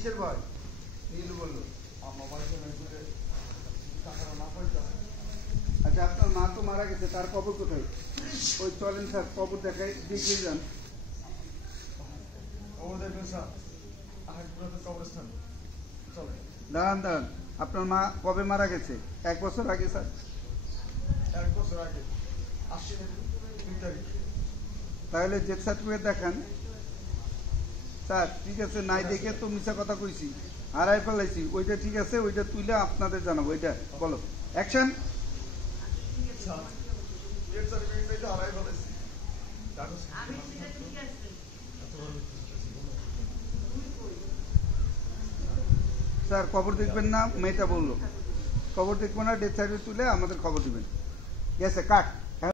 কিসের ভয়? নীলু বললো আচ্ছা, আপনার মা তো মারা গেছে, তার কবর কোথায়? ওই চলেন স্যার, কবর দেখাই, দেখিয়ে যান। দাঁড়ান দাঁড়ান, আপনার মা কবে মারা গেছে? 1 বছর আগে স্যার। 1 বছর আগে 2 তারিখ। তাহলে ডেথ সার্টিফিকেট দেখান স্যার। ঠিক আছে, নাই দেখে তো মিছা কথা কইছি, হারাই ফেলাইছি। ওইটা ঠিক আছে, ওইটা তুইলে আপনাদের জানাবো। ওইটা বলো, অ্যাকশন। স্যার খবর দেখবেন না, মেয়েটা বললো খবর দেখবো না, ডেথ সার্টিফিকেট তুলে আমাদের খবর দিবেন। গেছে কাট।